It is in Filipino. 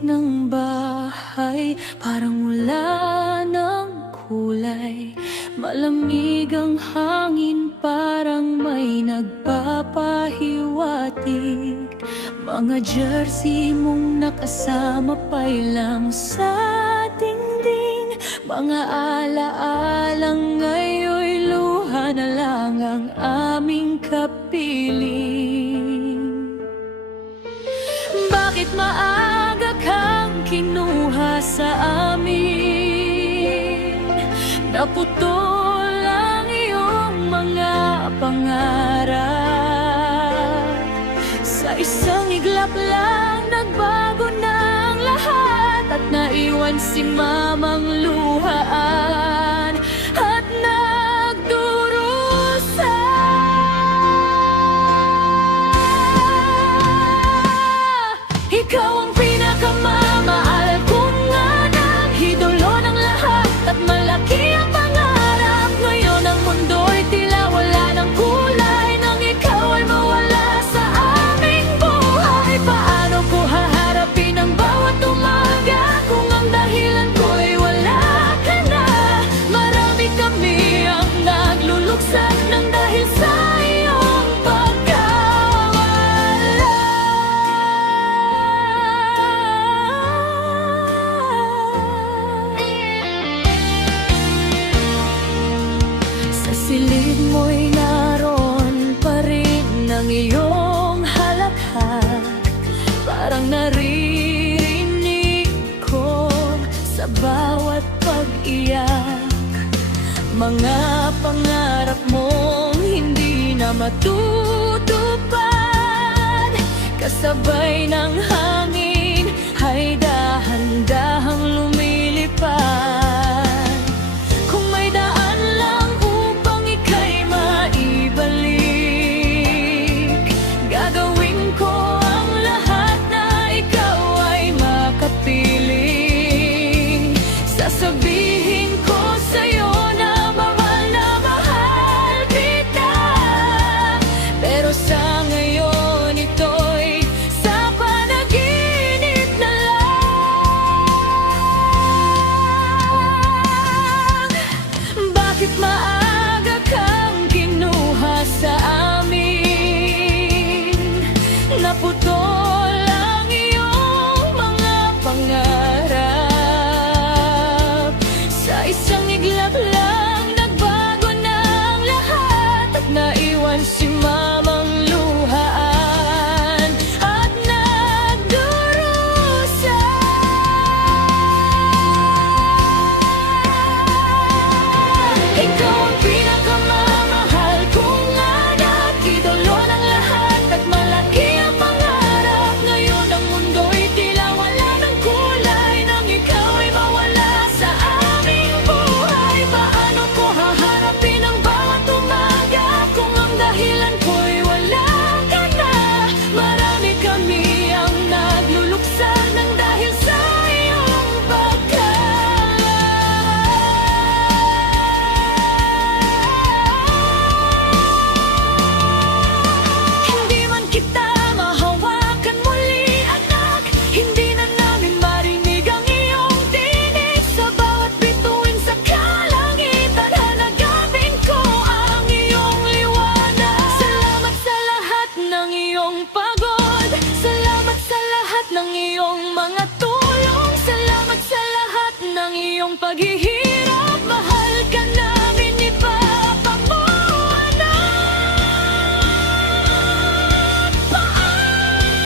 ng bahay, parang wala ng kulay. Malamig ang hangin, parang may nagpapahiwatig. Mga jersey mong nakasama pailang sa dingding. Mga alaalang ngayon'y luha na lang ang aming kapiling. Bakit maaga kang kinuha sa amin? Naputol ang iyong mga pangarap. Sa isang iglap lang nagbago ng lahat, at naiwan si mamang luhaan at nagdurusa. Ikaw ang pinakamamahal kong anak, idolo ng lahat at malaki ang pangarap. Ngayon ang mundo'y tila wala ng kulay, nang ikaw ay mawala sa aming buhay. Paano ko haharapin ang bawat umaga kung ang dahilan ko'y wala ka na? Marami kami ang nagluluksan ng dahil sa iyong pagkawala. Sa silid mo'y naroon pa rin ang iyong halakhak, parang naririnig ko sa bawat pag-iyak. Mga pangarap mong hindi na matutupad, kasabay ng